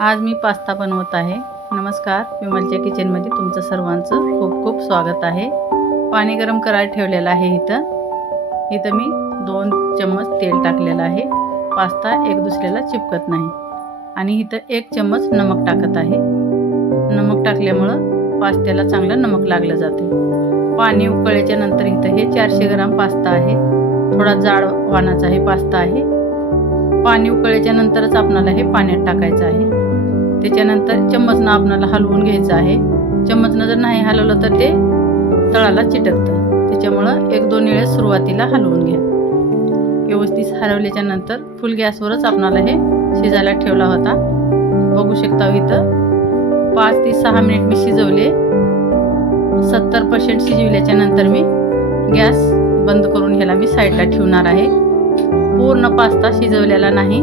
आज मी पास्ता बनवत आहे। नमस्कार, विमलच्या किचनमध्ये तुमचं सर्वांचं खूप खूप स्वागत आहे। पाणी गरम करायला ठेवलेलं आहे। इथं मी 2 चम्मच तेल टाकलेलं आहे। पास्ता एक दुसऱ्याला चिपकत नाही। आणि इथं 1 चम्मच नमक टाकत आहे। नमक टाकल्यामुळे पास्त्याला चांगलं नमक लागलं जाते। पाणी उकळल्याच्या नंतर इथं हे 400 ग्राम पास्ता आहे। थोडा जाड वाणाचा हे पास्ता आहे। पाणी उकळल्याच्या नंतरच आपल्याला हे पाण्यात टाकायचं आहे। त्याच्यानंतर चम्मचनं आपल्याला हलवून घ्यायचं आहे। चम्मचनं जर नाही हलवलं तर ते तळाला चिटकतं। त्याच्यामुळं 1-2 वेळेस सुरुवातीला हलवून घ्या। व्यवस्थित हलवल्याच्या नंतर फुल गॅसवरच आपल्याला हे शिजायला ठेवला होता। बघू शकता इथं 5 ते 6 मिनिट मी शिजवले। 70% शिजवल्याच्या नंतर मी गॅस बंद करून ह्याला मी साईडला ठेवणार आहे। पूर्ण पास्ता शिजवलेला नाही।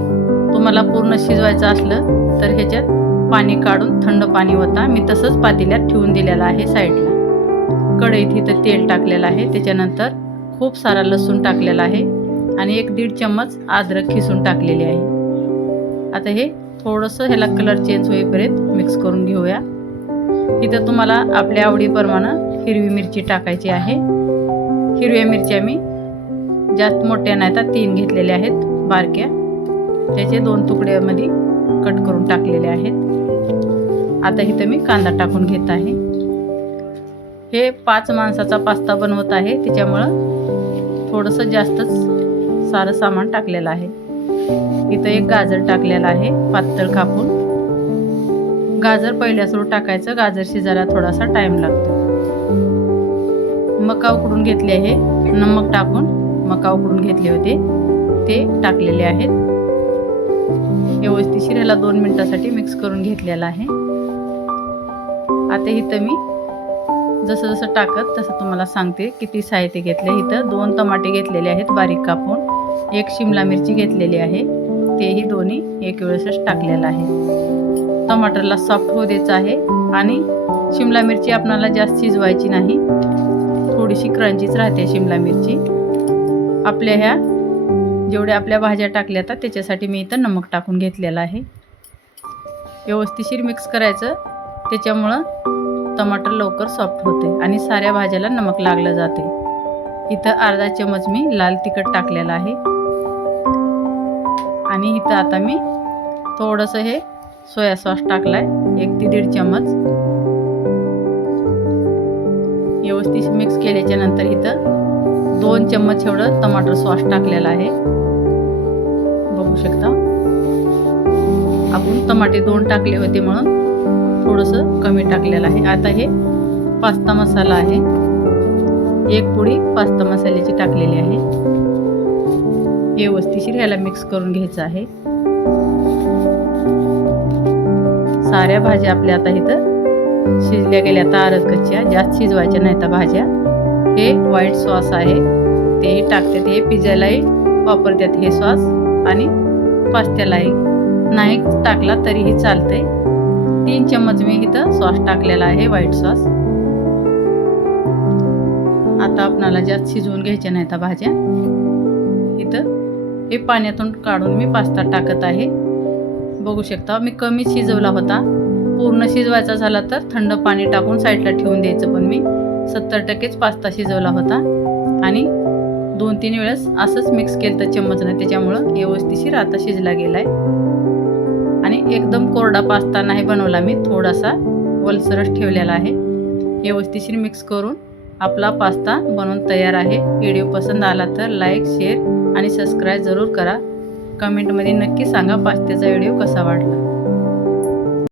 तुम्हाला पूर्ण शिजवायचं असलं तर ह्याच्यात पाणी काढून थंड पाणी होता मी तसंच पातेल्यात ठेवून दिलेला आहे साईडला। कढईत इथं तेल टाकलेलं आहे। त्याच्यानंतर खूप सारा लसूण टाकलेला आहे आणि 1-1.5 चम्मच अद्रक खिसून टाकलेली आहे। आता हे थोडंसं ह्याला कलर चेंज होईपर्यंत मिक्स करून घेऊया। इथं तुम्हाला आपल्या आवडीप्रमाणे हिरवी मिरची टाकायची आहे। हिरव्या मिरच्या मी जास्त मोठ्या नाही तर 3 घेतलेल्या आहेत बारक्या। त्याचे 2 तुकड्यामध्ये कट करून टाकलेले आहेत। आता इथं मी कांदा टाकून घेत आहे। हे 5 माणसाचा पास्ता बनवत आहे त्याच्यामुळं थोडंसं जास्तच सारं सामान टाकलेलं आहे। इथं 1 गाजर टाकलेला आहे पातळ कापून। गाजर पहिल्यासुरू टाकायचं, गाजर शिजायला थोडासा टाइम लागतो। मका उकडून घेतले आहे, नमक टाकून मका उकडून घेतले होते ते टाकलेले आहेत। व्यवस्थित ह्याला 2 मिनिटासाठी मिक्स करून घेतलेला आहे। आता इथं मी जसं जसं टाकत तसं तुम्हाला सांगते किती साहित्य घेतले। इथं 2 टमाटे घेतलेले आहेत बारीक कापून, 1 शिमला मिरची घेतलेली आहे, तेही दोन्ही एक वेळेसच टाकलेलं आहे। टमाटरला सॉफ्ट होऊ द्यायचं आहे आणि शिमला मिरची आपल्याला जास्त शिजवायची नाही, थोडीशी क्रंचीच राहते शिमला मिरची। आपल्या ह्या जेवढ्या आपल्या भाज्या टाकल्या तर त्याच्यासाठी मी इथं नमक टाकून घेतलेलं आहे। व्यवस्थित मिक्स करायचं, त्याच्यामुळं टमाटर लवकर सॉफ्ट होते आणि साऱ्या भाज्याला नमक लागलं जाते। इथं अर्धा चम्मच मी लाल तिखट टाकलेलं आहे आणि इथं आता मी थोडंसं हे सोया सॉस टाकलाय 1 ते 1.5 चम्मच। व्यवस्थित मिक्स केल्याच्या नंतर इथं 2 चम्मच एवढं टमाटर सॉस टाकलेला आहे। बघू शकता आपण टमाटे 2 टाकले होते म्हणून थोडंसं कमी टाकलेलं आहे। आता हे पास्ता मसाला आहे, 1 पुडी पास्ता मसाल्याची टाकलेली आहे। व्यवस्थित ह्याला मिक्स करून घ्यायचं आहे। साऱ्या भाज्या आपल्या आता इथं शिजल्या गेल्या आता अर्ध कच्च्या, जास्त शिजवायच्या नाहीत भाज्या। हे व्हाईट सॉस आहे तेही टाकतात, हे पिझ्झालाही वापरतात हे सॉस आणि पास्त्यालाही नाही टाकला तरीही चालतंय। 3 चम्मच मी इथं सॉस टाकलेला आहे व्हाईट सॉस। आता आपल्याला जास्त शिजवून घ्यायच्या नाहीत भाज्या। इथं हे पाण्यातून काढून मी पास्ता टाकत आहे। बघू शकता मी कमी शिजवला होता, पूर्ण शिजवायचा झाला तर थंड पाणी टाकून साईडला ठेवून द्यायचं, पण मी 70%च पास्ता शिजवला होता आणि 2-3 वेळेस असंच मिक्स केलं तर चम्मचनं, त्याच्यामुळं व्यवस्थित आता शिजला गेलाय। आणि एकदम कोरडा पास्ता नाही बनवला मी, थोडासा वलसरच ठेवलेला आहे। व्यवस्थित मिक्स करून आपला पास्ता बनवून तयार आहे। व्हिडिओ पसंत आला तर लाईक, शेअर आणि सबस्क्राईब जरूर करा। कमेंटमध्ये नक्की सांगा पास्त्याचा व्हिडिओ कसा वाटला।